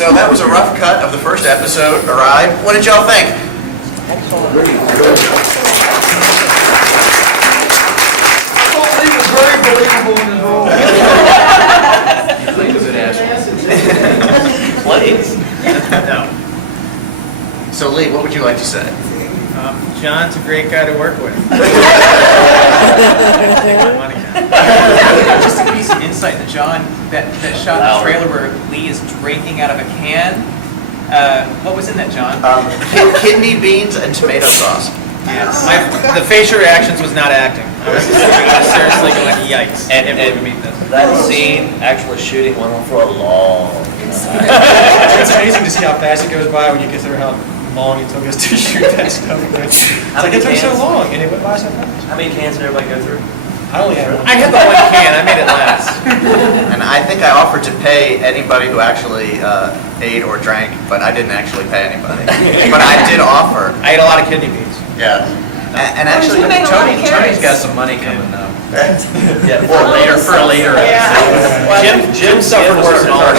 So that was a rough cut of the first episode, Arrive. What did y'all think? He was very believable in his role. Plays. No. So Lee, what would you like to say? John's a great guy to work with. Just a piece of insight that John, that shot in the trailer where Lee is drinking out of a can. What was in that, John? Kidney beans and tomato sauce. Yes. The facial reactions was not acting. I was seriously going, yikes. And that scene, actually shooting, went on for a long time. It's amazing to see how fast it goes by when you consider how long it took us to shoot that stuff. It's like it took so long, and it went by so fast. How many cans did everybody go through? I only had one. I had the one can. I made it last. And I think I offered to pay anybody who actually ate or drank, but I didn't actually pay anybody. But I did offer. I ate a lot of kidney beans. Yeah. And actually, Tony's got some money coming up. Yeah, for a later episode. Jim suffered worse than orange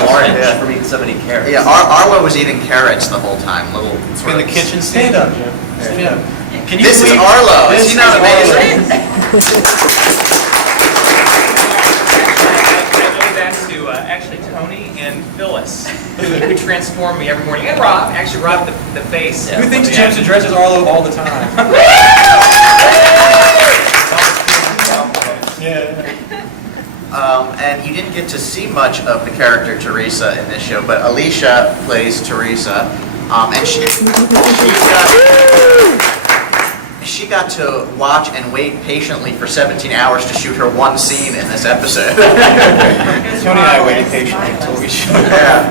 from eating so many carrots. Yeah, Arlo was eating carrots the whole time. Little In the kitchen. Stand up, Jim. Stand up. Can you This is believe- Arlo. Is he not amazing? Actually Tony and Phyllis, who transform me every morning. And Rob, actually Rob the face. Who thinks Jim's addresses Arlo all the time? And you didn't get to see much of the character Teresa in this show, but Alicia plays Teresa, and she got to watch and wait patiently for 17 hours to shoot her one scene in this episode. Tony and I waited patiently until we shot. Yeah.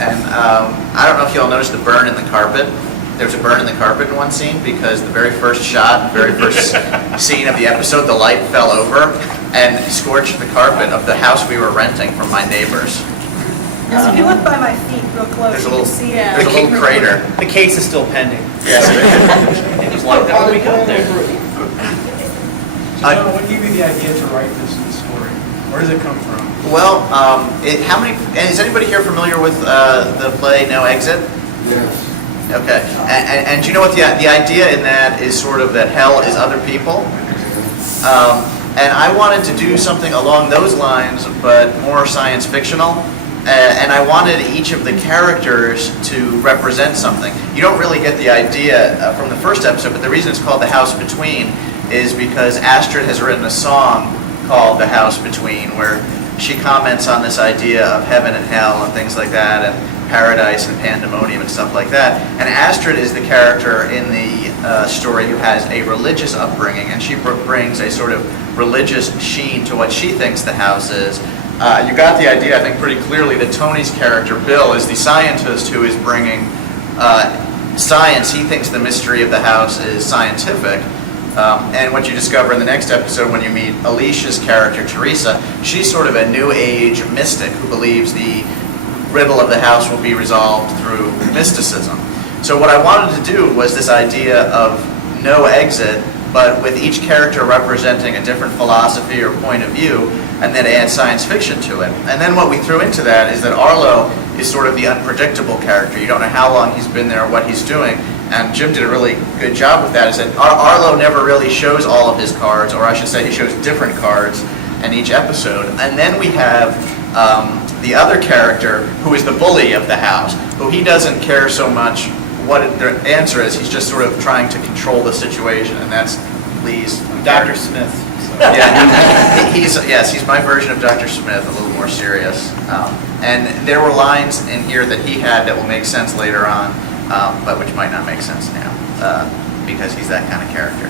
And I don't know if y'all noticed the burn in the carpet. There's a burn in the carpet in one scene because the very first shot, very first scene of the episode, the light fell over and scorched the carpet of the house we were renting from my neighbors. So if you look by my feet real close, There's a you little, can see there's a little crater. The case is still pending. Yes. And he's like, how do we got there? So what gave you the idea to write this story? Where does it come from? Well, is anybody here familiar with the play No Exit? Yes. Okay. And do you know what the idea in that is sort of that hell is other people? And I wanted to do something along those lines, but more science fictional. And I wanted each of the characters to represent something. You don't really get the idea from the first episode, but the reason it's called The House Between is because Astrid has written a song called The House Between, where she comments on this idea of heaven and hell and things like that, and paradise and pandemonium and stuff like that. And Astrid is the character in the story who has a religious upbringing, and she brings a sort of religious sheen to what she thinks the house is. You got the idea, I think, pretty clearly that Tony's character, Bill, is the scientist who is bringing science. He thinks the mystery of the house is scientific. And what you discover in the next episode when you meet Alicia's character, Teresa, she's sort of a new age mystic who believes the riddle of the house will be resolved through mysticism. So what I wanted to do was this idea of no exit, but with each character representing a different philosophy or point of view, and then add science fiction to it. And then what we threw into that is that Arlo is sort of the unpredictable character. You don't know how long he's been there or what he's doing. And Jim did a really good job with that, is that Arlo never really shows all of his cards, or I should say he shows different cards in each episode. And then we have the other character who is the bully of the house, who he doesn't care so much what the answer is. He's just sort of trying to control the situation, and that's Lee's Dr. Smith. So. Yeah, he's my version of Dr. Smith, a little more serious. And there were lines in here that he had that will make sense later on, but which might not make sense now, because he's that kind of character.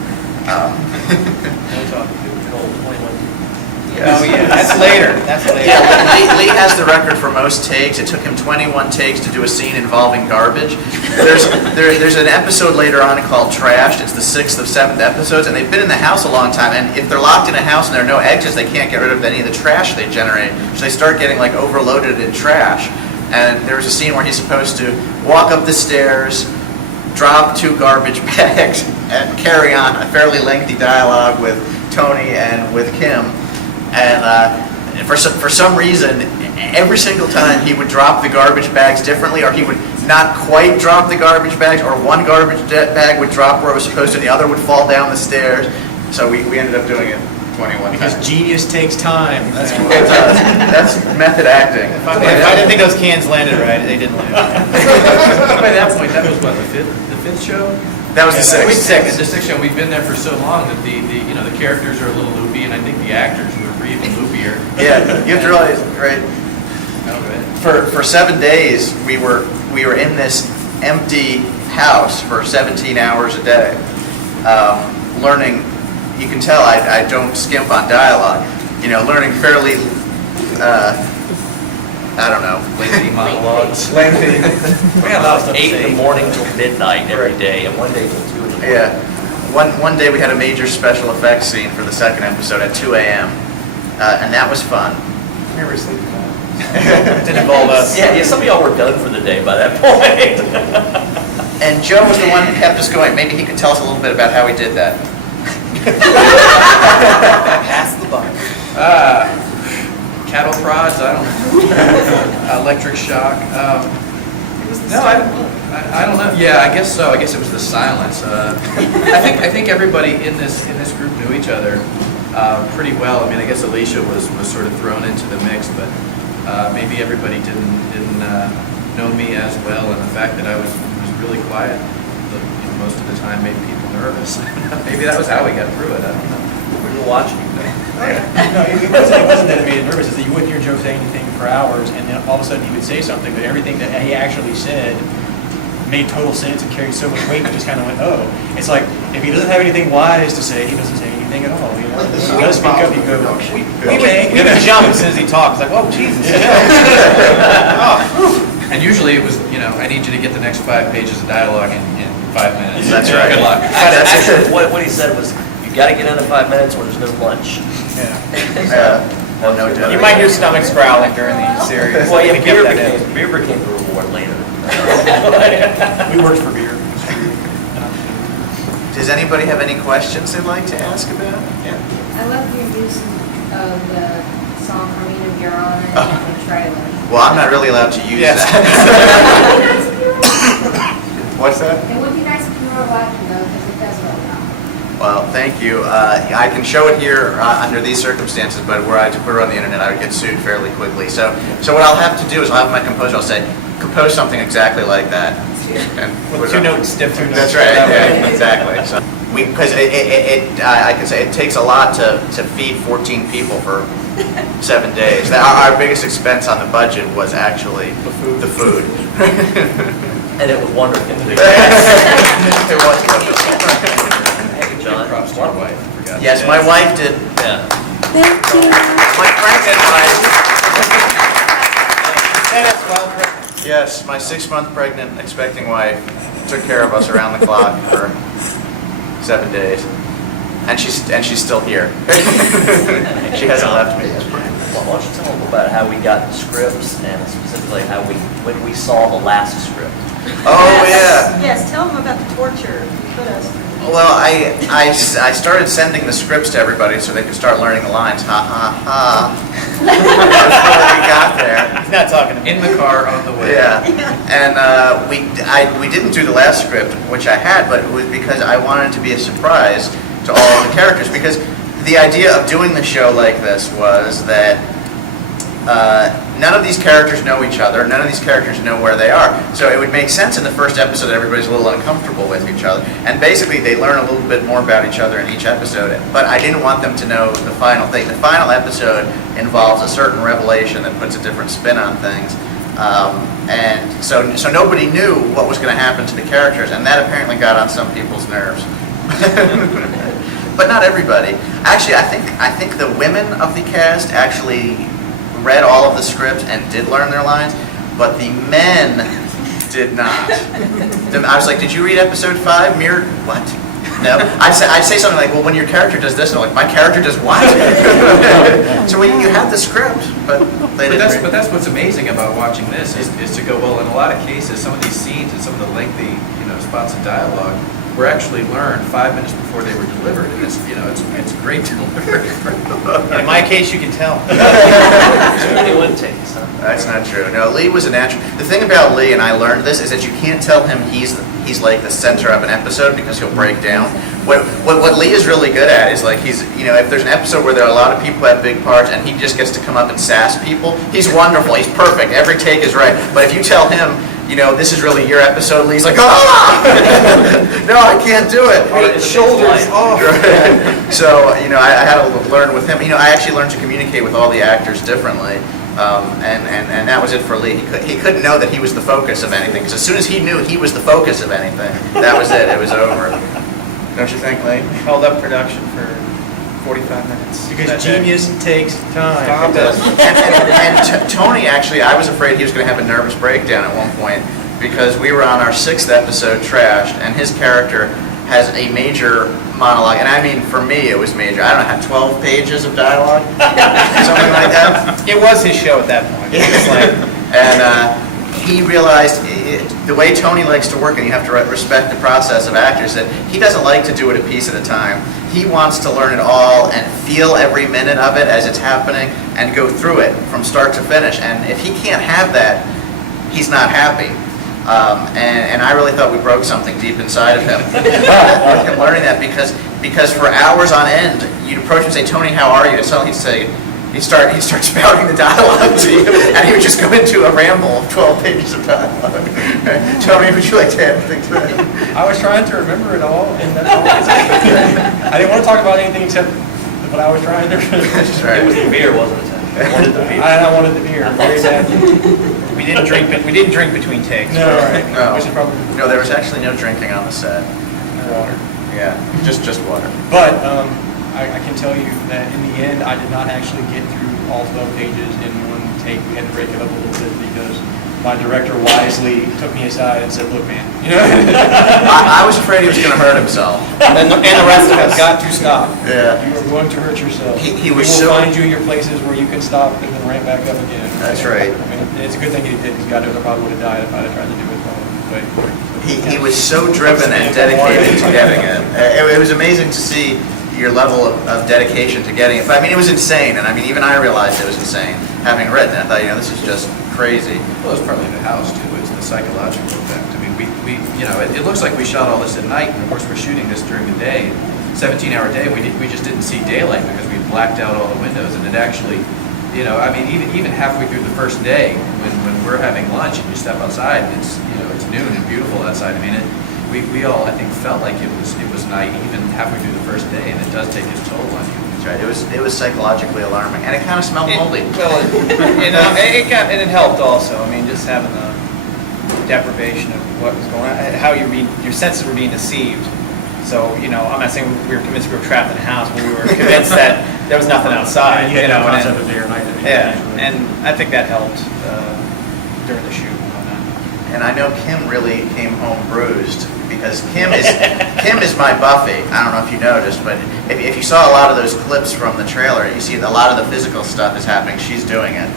Oh yeah, that's later. That's later. Yeah, Lee has the record for most takes. It took him 21 takes to do a scene involving garbage. There's an episode later on called Trashed. It's the 6th of 7th episodes, and they've been in the house a long time, and if they're locked in a house and there are no exits, they can't get rid of any of the trash they generate, so they start getting like overloaded in trash. And there was a scene where he's supposed to walk up the stairs, drop 2 garbage bags, and carry on a fairly lengthy dialogue with Tony and with Kim. And And for some reason, every single time he would drop the garbage bags differently, or he would not quite drop the garbage bags, or one garbage bag would drop where it was supposed to, and the other would fall down the stairs. So we ended up doing it 21 Because times. genius takes time. That's It does. That's method acting. If I didn't think those cans landed right, they didn't land. By that point, that was what, the fifth show? That was the Wait, sixth. second, the sixth show. We've been there for so long that the characters are a little loopy, and I think the actors were even loopier. Yeah, you have to realize, right? Oh, right. For 7 days, we were in this empty house for 17 hours a day, learning. You can tell I don't skimp on dialogue. Learning fairly, I don't know. Lengthy monologues. Lengthy. We had about 8 in the morning till midnight every day, and one day till 2 in the morning. Yeah. One day we had a major special effects scene for the second episode at 2 a.m. And that was fun. Never sleep at night. It didn't involve us. Yeah, some of y'all were done for the day by that point. And Joe was the one who kept us going. Maybe he could tell us a little bit about how he did that. Pass the buck. Cattle prods, I don't know. Electric shock. No, I don't know. Yeah, I guess so. I guess it was the silence. I think everybody in this group knew each other pretty well. I mean, I guess Alicia was sort of thrown into the mix, but maybe everybody didn't know me as well. And the fact that I was really quiet most of the time made people nervous. Maybe that was how we got through it. I don't know. We were watching you. No, it wasn't that it made it nervous, it's that you wouldn't hear Joe say anything for hours, and then all of a sudden he would say something, but everything that he actually said made total sense and carried so much weight, you just kind of went, oh. It's like, if he doesn't have anything wise to say, he doesn't say anything at all. When he does speak up, you go, We would jump as soon as he talked. It's like, oh, Jesus. And usually it was, I need you to get the next 5 pages of dialogue in 5 minutes. That's right. Good luck. Actually, what he said was, you got to get under 5 minutes or there's no lunch. Well, no doubt. You might hear stomachs growling during the series. Well, yeah, We kept that in. beer became the reward later. we worked for beer. Does anybody have any questions they'd like to ask about? I love your use of the song Arena of Your Honor in the trailer. Well, I'm not really allowed to use Yes. that. What's that? It would be nice if you were watching though, because it does well now. Well, thank you. I can show it here under these circumstances, but were I to put it on the internet, I would get sued fairly quickly. So what I'll have to do is I'll have my composer, I'll say, compose something exactly like that. And put With it 2 on. notes, stiff 2 notes. That's right, yeah, exactly. So because I can say it takes a lot to feed 14 people for 7 days. Our biggest expense on the budget was actually the food. And it was wonderful. It was wonderful. Hey, John. Props to your wife. I forgot. Yes, my wife did. Yeah. My pregnant wife. Kenneth, well, correct. Yes, my 6-month pregnant expecting wife took care of us around the clock for 7 days, and she's still here. She hasn't left me yet. Well, why don't you tell them about how we got the scripts and specifically when we saw the last script? Oh yeah. Yes, tell them about the torture you put us through. Well, I started sending the scripts to everybody so they could start learning the lines. Ha ha ha. Before we got there. He's not talking to me. In the car on the way. Yeah, and we didn't do the last script, which I had, but it was because I wanted it to be a surprise to all of the characters. Because the idea of doing the show like this was that none of these characters know each other. None of these characters know where they are. So it would make sense in the first episode that everybody's a little uncomfortable with each other. And basically they learn a little bit more about each other in each episode. But I didn't want them to know the final thing. The final episode involves a certain revelation that puts a different spin on things. And so nobody knew what was going to happen to the characters. And that apparently got on some people's nerves. But not everybody. Actually, I think the women of the cast actually read all of the scripts and did learn their lines, but the men did not. I was like, did you read episode 5? Muir, what? No. I'd say something like, well, when your character does this, and I'm like, my character does what? So you had the script, but they didn't read. But that's what's amazing about watching this is to go, well, in a lot of cases, some of these scenes and some of the lengthy spots of dialogue, were actually learned 5 minutes before they were delivered, and it's, it's great delivery. In my case, you can tell. Only one take, so. That's not true. No, Lee was a natural. The thing about Lee, and I learned this, is that you can't tell him he's like the center of an episode because he'll break down. What Lee is really good at is like if there's an episode where there are a lot of people who have big parts and he just gets to come up and sass people, he's wonderful. He's perfect. Every take is right. But if you tell him, this is really your episode, Lee's like, ah! No, I can't do it. Shoulders off. So, I had to learn with him. I actually learned to communicate with all the actors differently. And that was it for Lee. He couldn't know that he was the focus of anything, because as soon as he knew he was the focus of anything, that was it. It was over. Don't you think, Lee? Held up production for 45 minutes. Because genius takes time. It does. And Tony, actually, I was afraid he was going to have a nervous breakdown at one point, because we were on our 6th episode, Trashed, and his character has a major monologue, and I mean, for me, it was major. I don't know, had 12 pages of dialogue, something like that. It was his show at that point. It was like, And he realized the way Tony likes to work, and you have to respect the process of actors, that he doesn't like to do it a piece at a time. He wants to learn it all and feel every minute of it as it's happening and go through it from start to finish. And if he can't have that, he's not happy. And I really thought we broke something deep inside of him. Him learning that because for hours on end, you'd approach him and say, "Tony, how are you?" And suddenly he'd start spouting the dialogue to you, and he would just go into a ramble of 12 pages of dialogue. Tony, would you like to add anything to that? I was trying to remember it all, and that's all I didn't want to talk about anything except what I was trying to remember. Right. it was the beer, wasn't it? I wanted the beer. I wanted the beer very badly. We didn't drink between takes. No, right. No. We should probably. No, there was actually no drinking on the set. Water. Yeah, just water. But I can tell you that in the end, I did not actually get through all 12 pages in one take. We had to break it up a little bit because my director wisely took me aside and said, "Look, man, I was afraid he was going to hurt himself. and the rest of us got to stop. Yeah. You are going to hurt yourself. He we was will so- find you your places where you can stop and then ramp back up again." That's right. I mean, it's a good thing he did. Because God knows I probably would have died if I'd have tried to do it. But He was so driven and dedicated to getting it. It was amazing to see your level of dedication to getting it. But I mean, it was insane, and I mean, even I realized it was insane having written it. I thought, this is just crazy. Well, it's probably the house too. It's the psychological effect. I mean, we it looks like we shot all this at night, and of course we're shooting this during the day, 17-hour day. We just didn't see daylight because we blacked out all the windows, and it actually, I mean, even halfway through the first day, when we're having lunch and you step outside, and it's noon and beautiful outside. I mean, we all, I think, felt like it was night even halfway through the first day, and it does take its toll on you. That's right. It was psychologically alarming, and it kind of smelled moldy. Well, it helped also. I mean, just having the deprivation of what was going on, how your senses were being deceived. So, I'm not saying we were convinced we were trapped in a house, but we were convinced that there was nothing outside. you had no concept of day or night. Yeah, and I think that helped during the shoot and whatnot. And I know Kim really came home bruised, because Kim is my Buffy. I don't know if you noticed, but if you saw a lot of those clips from the trailer, you see a lot of the physical stuff is happening. She's doing it.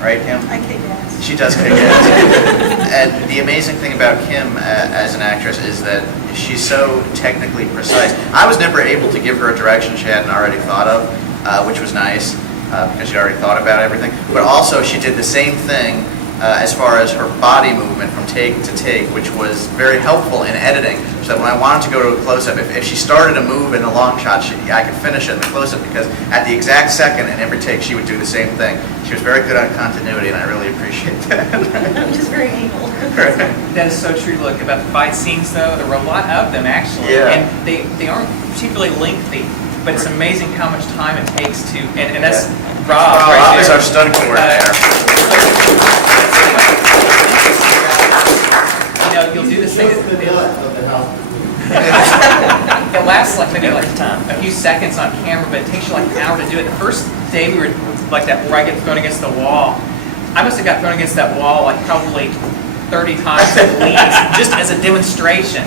Right, Kim? I kick ass. She does kick ass. And the amazing thing about Kim as an actress is that she's so technically precise. I was never able to give her a direction she hadn't already thought of, which was nice, because she already thought about everything. But also, she did the same thing as far as her body movement from take to take, which was very helpful in editing. So that when I wanted to go to a close-up, if she started a move in the long shot, I could finish it in the close-up, because at the exact second in every take, she would do the same thing. She was very good on continuity, and I really appreciate that. I'm just very anal. That is so true. Look, about the fight scenes, though, there were a lot of them, actually. Yeah. And they aren't particularly lengthy, but it's amazing how much time it takes to, and that's Rob right Rob there. is our stunt coordinator. You'll do this thing. It lasts like maybe like a few seconds on camera, but it takes you like an hour to do it. The first day we were like that, where I get thrown against the wall, I must have got thrown against that wall like probably 30 times at least, just as a demonstration.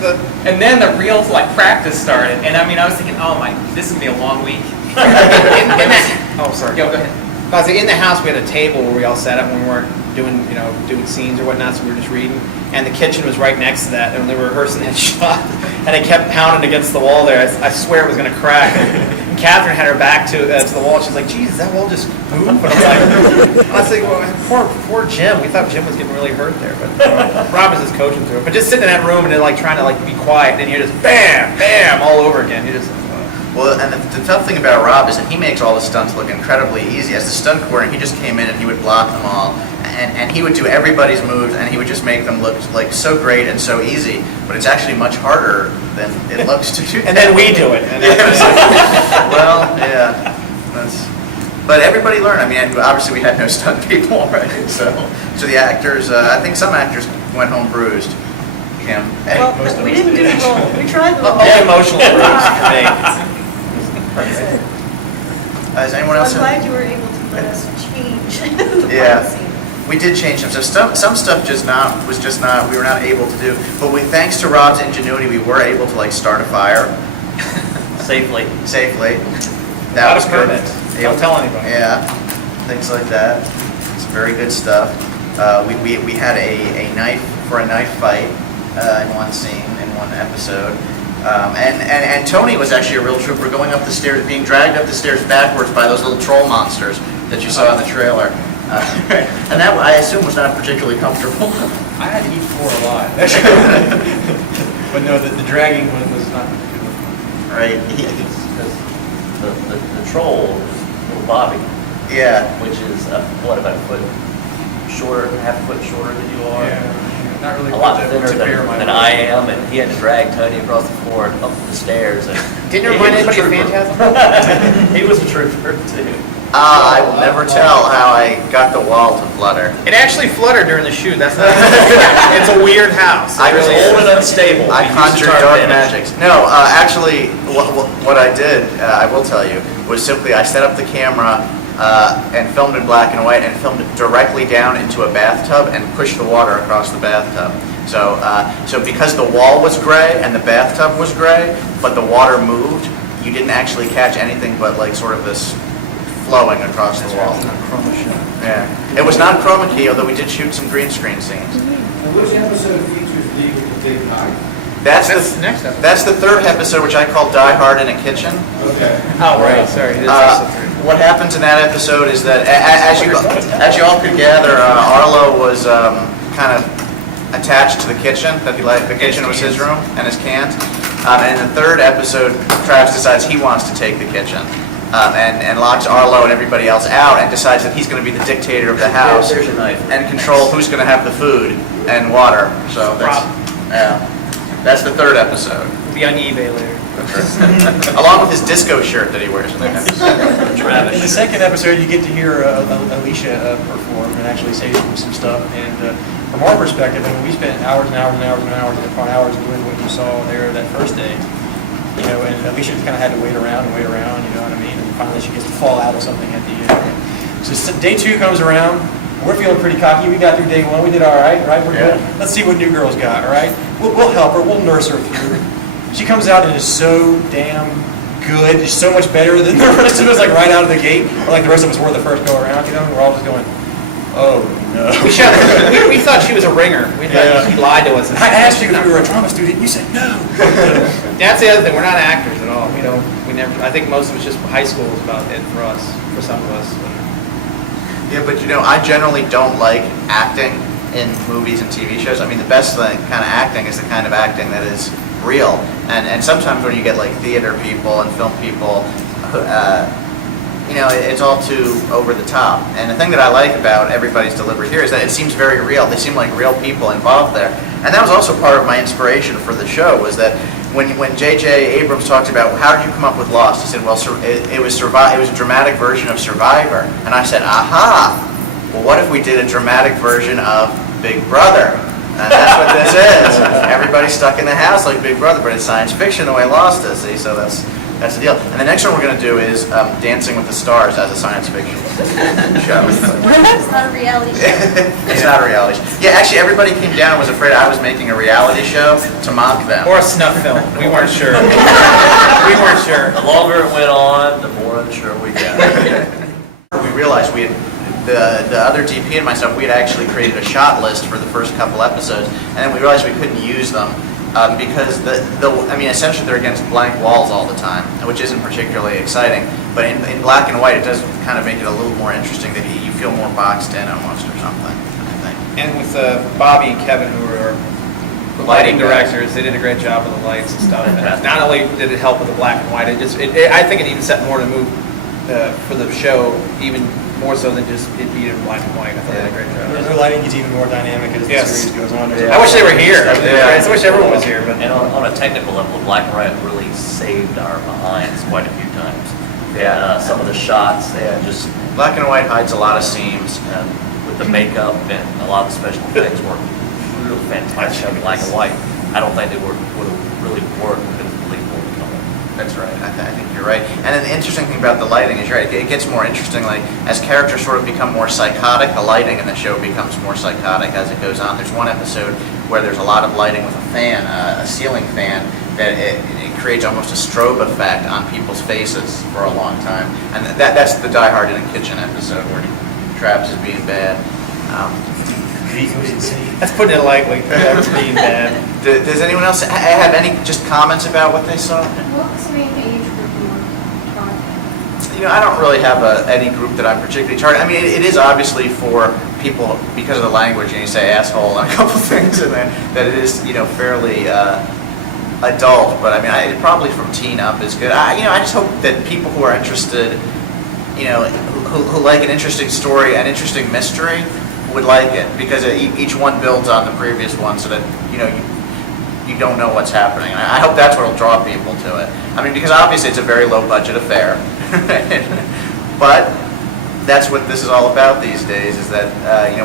And then the real practice started, and I mean, I was thinking, oh my, this is gonna be a long week. In that, oh, sorry. Go ahead. I was in the house, we had a table where we all sat up when we weren't doing, doing scenes or whatnot, so we were just reading. And the kitchen was right next to that, and they were rehearsing that shot, and it kept pounding against the wall there. I swear it was going to crack. And Kathryn had her back to the wall. She's like, "Geez, is that wall just moved?" But I was like, well, poor Jim. We thought Jim was getting really hurt there, but Rob was just coaching through it. But just sitting in that room and then trying to be quiet, and then you just bam, bam, all over again. You just. Well, and the tough thing about Rob is that he makes all the stunts look incredibly easy. As the stunt coordinator, he just came in and he would block them all, and he would do everybody's moves, and he would just make them look like so great and so easy. But it's actually much harder than it looks to do. And then we do it. Well, yeah, but everybody learned. I mean, obviously we had no stunt people, right? So the actors, I think some actors went home bruised. Kim. Well, we didn't do the role. We tried the role. Yeah, emotional bruise. Is anyone else? I'm glad you were able to let us change the Yeah. fight scene. We did change some stuff. Some stuff we were not able to do. But thanks to Rob's ingenuity, we were able to start a fire Safely. That was good. Don't tell anybody. Yeah, things like that. It's very good stuff. We had a knife fight in one scene in one episode. And Tony was actually a real trooper, going up the stairs, being dragged up the stairs backwards by those little troll monsters that you saw in the trailer. And that, I assume, was not particularly comfortable. I had to eat 4 a lot. But no, the dragging was not good. Right? The troll is little Bobby, Yeah. which is about a foot shorter, half a foot shorter than you are. Yeah, not really A lot good thinner to bear my than weight. I am, and he had to drag Tony across the floor and up the stairs. And Didn't you remind anybody of Phantasm? He was a trooper too. I will never tell how I got the wall to flutter. It actually fluttered during the shoot. That's not. It's a weird house. I was Old and unstable. I He used conjured to dark vanish. magics. No, actually, what I did, I will tell you, was simply I set up the camera and filmed in black and white and filmed it directly down into a bathtub and pushed the water across the bathtub. So because the wall was gray and the bathtub was gray, but the water moved, you didn't actually catch anything but sort of this flowing across the wall. Yeah, it was not chroma key, although we did shoot some green screen scenes. And which episode features the big knife? That's That's the next episode. That's the 3rd episode, which I call Die Hard in a Kitchen. Okay. Oh, right. Sorry. It is episode 3. What happens in that episode is that, as you all could gather, Arlo was kind of attached to the kitchen. The kitchen was his room and his can't. And in the 3rd episode, Travis decides he wants to take the kitchen. And locks Arlo and everybody else out and decides that he's going to be the dictator of the house There's your knife. and control who's going to have the food and water. So that's the 3rd episode. It'll be on eBay later. Along with his disco shirt that he wears in that episode. In the 2nd episode, you get to hear Alicia perform and actually say some stuff. And from our perspective, I mean, we spent hours and hours and hours and hours upon hours doing what you saw there that first day. And Alicia kind of had to wait around, you know what I mean? And finally she gets to fall out of something at the end. So day 2 comes around, we're feeling pretty cocky. We got through day 1, we did all right? We're good. Let's see what New Girl's got, all right? We'll help her, we'll nurse her through. She comes out and is so damn good, is so much better than the rest of us, right out of the gate. Or the rest of us were the first go around, we're all just going, oh no. We thought she was a ringer. We thought she lied to us. I asked you if you were a drama student, and you said no. That's the other thing. We're not actors at all. We never. I think most of it's just high school is about it for us, for some of us. Yeah, but I generally don't like acting in movies and TV shows. I mean, the best kind of acting is the kind of acting that is real. And sometimes when you get theater people and film people, it's all too over the top. And the thing that I like about everybody's delivery here is that it seems very real. They seem like real people involved there. And that was also part of my inspiration for the show, was that when J.J. Abrams talked about how did you come up with Lost, he said, well, it was a dramatic version of Survivor. And I said, aha, well, what if we did a dramatic version of Big Brother? And that's what this is. Everybody's stuck in the house like Big Brother, but it's science fiction the way Lost is, see? So that's the deal. And the next one we're going to do is Dancing with the Stars as a science fiction show. It's not a reality show. It's not a reality show. Yeah, actually, everybody came down and was afraid I was making a reality show to mock them. Or a snuff film. We weren't sure. We weren't sure. The longer it went on, the more unsure we got. We realized we had the other DP and myself, we had actually created a shot list for the first couple episodes, and then we realized we couldn't use them because essentially they're against blank walls all the time, which isn't particularly exciting. But in black and white, it does kind of make it a little more interesting that you feel more boxed in almost or something, I think. And with Bobby and Kevin, who are the lighting directors, they did a great job with the lights and stuff. And not only did it help with the black and white, I think it even set more to move for the show, even more so than just it being in black and white. I thought they did a great job. Their lighting gets even more dynamic as the series goes on. I wish they were here. I wish everyone was here. But And on a technical level, black and white really saved our behinds quite a few times. Yeah. Some of the shots, they had just, Black and white hides a lot of seams. with the makeup and a lot of the special effects were really fantastic in black and white. I don't think they would have really worked with the believable color. That's right. I think you're right. And then the interesting thing about the lighting is, you're right, it gets more interesting. Like, as characters sort of become more psychotic, the lighting in the show becomes more psychotic as it goes on. There's one episode where there's a lot of lighting with a fan, a ceiling fan, that it creates almost a strobe effect on people's faces for a long time. And that's the Die Hard in a Kitchen episode where Traps is being bad. that's putting it lightly. That's being bad. Does anyone else have any just comments about what they saw? What was the main age group you were targeting? I don't really have any group that I'm particularly targeting. I mean, it is obviously for people because of the language, and you say asshole and a couple things in there, that it is, fairly adult. But I mean, probably from teen up is good. I just hope that people who are interested, who like an interesting story, an interesting mystery, would like it, because each one builds on the previous one, so that you don't know what's happening. And I hope that's what will draw people to it. I mean, because obviously it's a very low budget affair, but that's what this is all about these days. Is that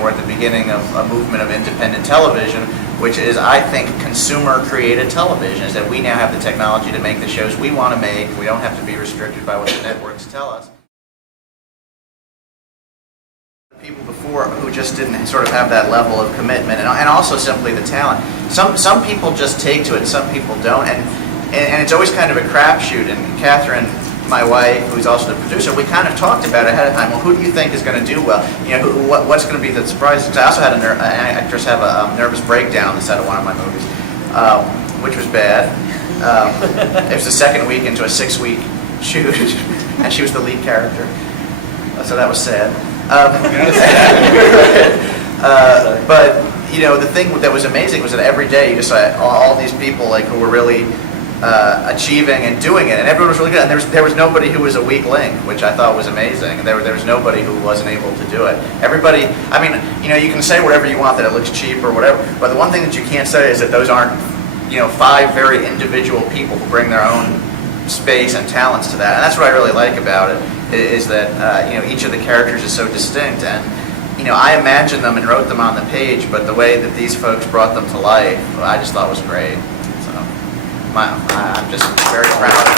we're at the beginning of a movement of independent television, which is, I think, consumer created television. Is that we now have the technology to make the shows we want to make. We don't have to be restricted by what the networks tell us. People before who just didn't sort of have that level of commitment, and also simply the talent. Some people just take to it, and some people don't, and it's always kind of a crapshoot. And Kathryn, my wife, who's also the producer, we kind of talked about it ahead of time. Well, who do you think is going to do well? What's going to be the surprise? Because I also had an actress have a nervous breakdown on the set of one of my movies, which was bad. It was the second week into a 6-week shoot, and she was the lead character, so that was sad. But the thing that was amazing was that every day you just saw all these people who were really achieving and doing it, and everyone was really good. And there was nobody who was a weak link, which I thought was amazing. There was nobody who wasn't able to do it. Everybody, I mean, you can say whatever you want, that it looks cheap or whatever, but the one thing that you can't say is that those aren't 5 very individual people who bring their own space and talents to that. And that's what I really like about it, is that each of the characters is so distinct, and I imagined them and wrote them on the page, but the way that these folks brought them to life, I just thought was great. So I'm just very proud.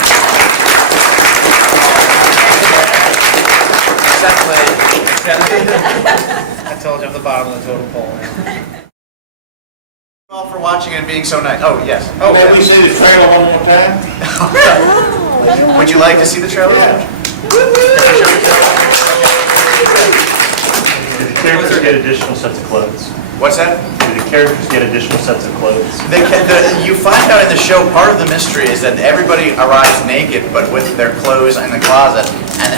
I told you I'm the bottom of the totem pole. Thank you all for watching and being so nice. Oh, yes. Oh, can we see the trailer one more time? Would you like to see the trailer? Do the characters get additional sets of clothes? What's that? Do the characters get additional sets of clothes? You find out in the show, part of the mystery is that everybody arrives naked, but with their clothes in the closet.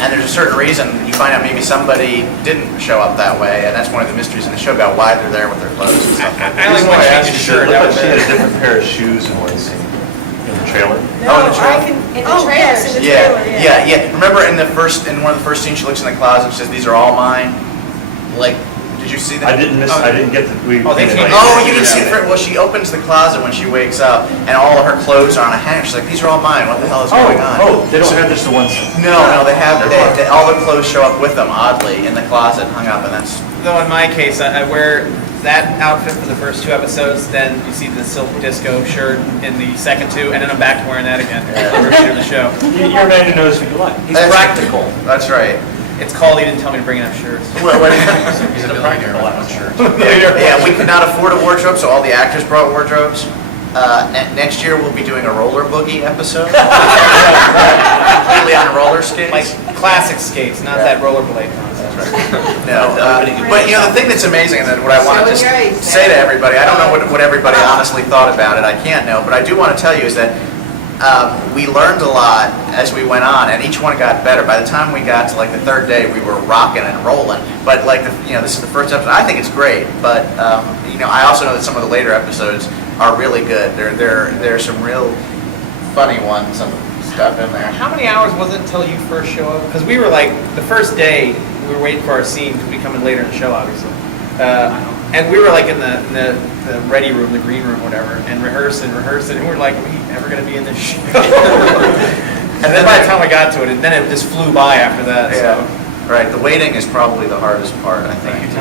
And there's a certain reason you find out maybe somebody didn't show up that way, and that's one of the mysteries in the show about why they're there with their clothes and stuff. I only want to change his shirt. It looked like she had a different pair of shoes in one scene. In the trailer? Oh, in the trailer? In the trailer. Yes, in the trailer, Yeah. Remember in one of the first scenes, she looks in the closet and says, "These are all mine." Did you see that? I didn't get the. You didn't see it. Well, she opens the closet when she wakes up, and all of her clothes are on a hanger. She's like, "These are all mine. What the hell is going on?" Oh, they don't have just the one set. No, they have. All their clothes show up with them, oddly, in the closet, hung up, and that's. Though in my case, I wear that outfit for the first 2 episodes, then you see the silk disco shirt in the second 2, and then I'm back to wearing that again for the rest of the show. You're a man who knows what you like. He's practical. That's right. It's called, he didn't tell me to bring enough shirts. He's a practical shirt. Yeah, we could not afford a wardrobe, so all the actors brought wardrobes. Next year we'll be doing a roller boogie episode. Completely on roller skates. Like classic skates, not that rollerblade concept. No, but the thing that's amazing, and then what I want to just say to everybody, I don't know what everybody honestly thought about it, I can't know, but I do want to tell you is that we learned a lot as we went on, and each one got better. By the time we got to like the third day, we were rocking and rolling. But like this is the first episode. I think it's great, but I also know that some of the later episodes are really good. There's some real funny ones, some stuff in there. How many hours was it until you first show up? Because we were like, the first day, we were waiting for our scene, because we come in later in the show, obviously. And we were like in the ready room, the green room, whatever, and rehearsing, and we were like, are we ever going to be in this show? And then by the time I got to it, then it just flew by after that. Yeah. So. Right, the waiting is probably the hardest part, I think.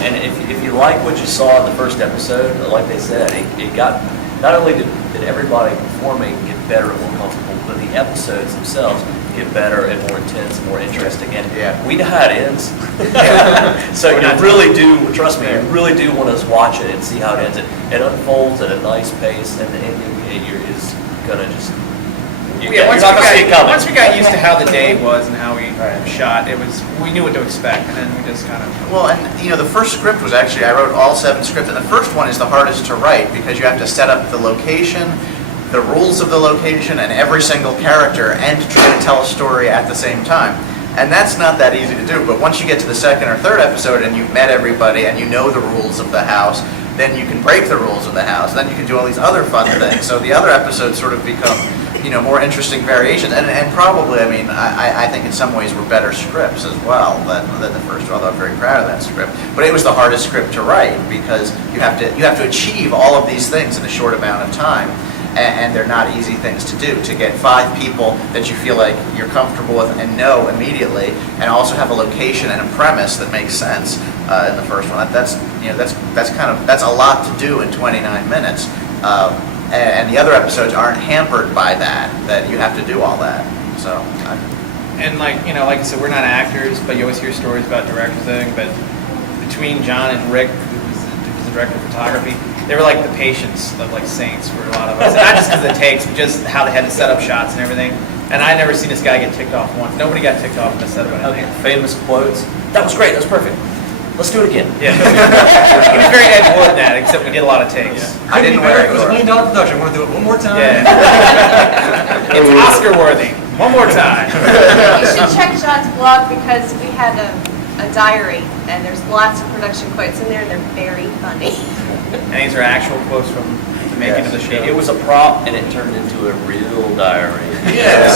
And if you like what you saw in the first episode, like they said, it got, not only did everybody performing get better and more comfortable, but the episodes themselves get better and more intense and more interesting. And we know how it ends. So you really do, trust me, you really do want to watch it and see how it ends. It unfolds at a nice pace, and the ending is going to just... Once we got used to how the day was and how we shot, we knew what to expect, and then we just kind of... Well, and the first script was actually, I wrote all 7 scripts, and the first one is the hardest to write because you have to set up the location, the rules of the location, and every single character, and try to tell a story at the same time. And that's not that easy to do, but once you get to the second or third episode and you've met everybody and you know the rules of the house, then you can break the rules of the house, then you can do all these other fun things. So the other episodes sort of become more interesting variations, and probably, I think in some ways were better scripts as well than the first, although I'm very proud of that script. But it was the hardest script to write because you have to achieve all of these things in a short amount of time, and they're not easy things to do. To get 5 people that you feel like you're comfortable with and know immediately, and also have a location and a premise that makes sense in the first one. That's a lot to do in 29 minutes. And the other episodes aren't hampered by that you have to do all that. So, and like I said, we're not actors, but you always hear stories about directors doing. But between John and Rick, who was the director of photography, they were like the patients of like saints for a lot of us. And not just because of the takes, but just how they had to set up shots and everything. And I never seen this guy get ticked off once. Nobody got ticked off in the set of anything. Famous quotes. That was great. That was perfect. Let's do it again. Yeah. He was very Ed Wood in that, except we did a lot of takes. I didn't wear it. It was $1 million production. I want to do it one more time. Yeah. It's Oscar worthy. One more time. You should check John's blog because we had a diary and there's lots of production quotes in there and they're very funny. And these are actual quotes from the making of the show. It was a prop and it turned into a real diary. Yes.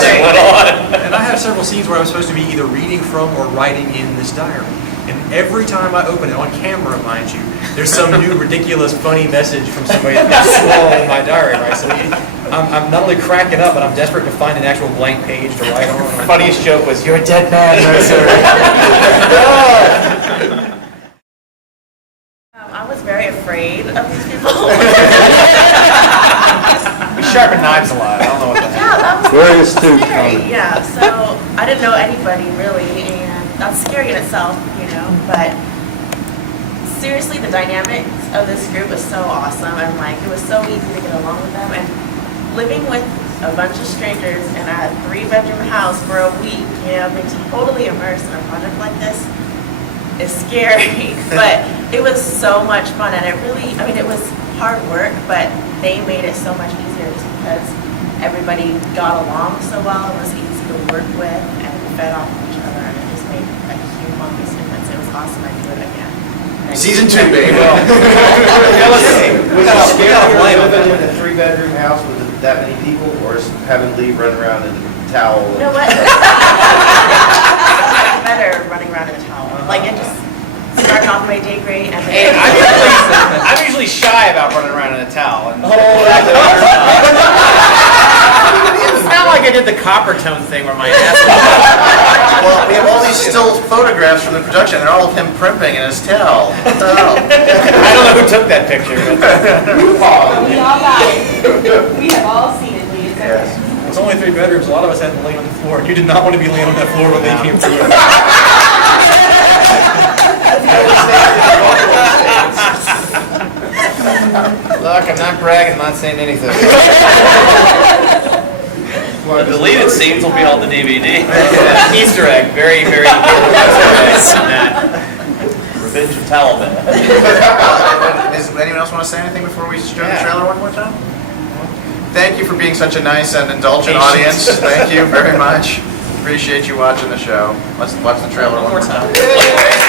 And I have several scenes where I was supposed to be either reading from or writing in this diary. And every time I open it, on camera, mind you, there's some new ridiculous funny message from somebody that's swallowed in my diary, right? So I'm not only cracking up, but I'm desperate to find an actual blank page to write on. The funniest joke was, "You're a dead man, Mercer." I was very afraid of these people. We sharpen knives a lot. I don't know what that is. Yeah, that was Very astute scary. comment. Yeah, so I didn't know anybody really, and that's scary in itself, but seriously, the dynamics of this group was so awesome, and it was so easy to get along with them, and living with a bunch of strangers in a 3-bedroom house for a week, being totally immersed in a project like this is scary, but it was so much fun, and it was hard work, but they made it so much easier just because everybody got along so well, it was easy to work with, and we fed off of each other, and it just made a humongous difference. It was awesome. I'd do it again. Season 2, baby. Was it scary living in a 3-bedroom house with that many people, or having Lee run around in a towel? You know what? Better running around in a towel. It just started off my day great, and then I'm usually shy about running around in a towel. And it's not like I did the copper tone thing where my ass Well, we have all these still photographs from the production. They're all of him primping in his towel. I don't know who took that picture. But we all got it. We have all seen it. Yes. It was only 3 bedrooms. A lot of us had to lay on the floor, and you did not want to be laying on that floor when they came through. Look, I'm not bragging, I'm not saying anything. why The deleted scenes will be on the DVD. Easter egg, very, very important Easter egg. Revenge of Taliban. Does anyone else want to say anything before we show the trailer one more time? Thank you for being such a nice and indulgent audience. Thank you very much. Appreciate you watching the show. Let's watch the trailer one more time.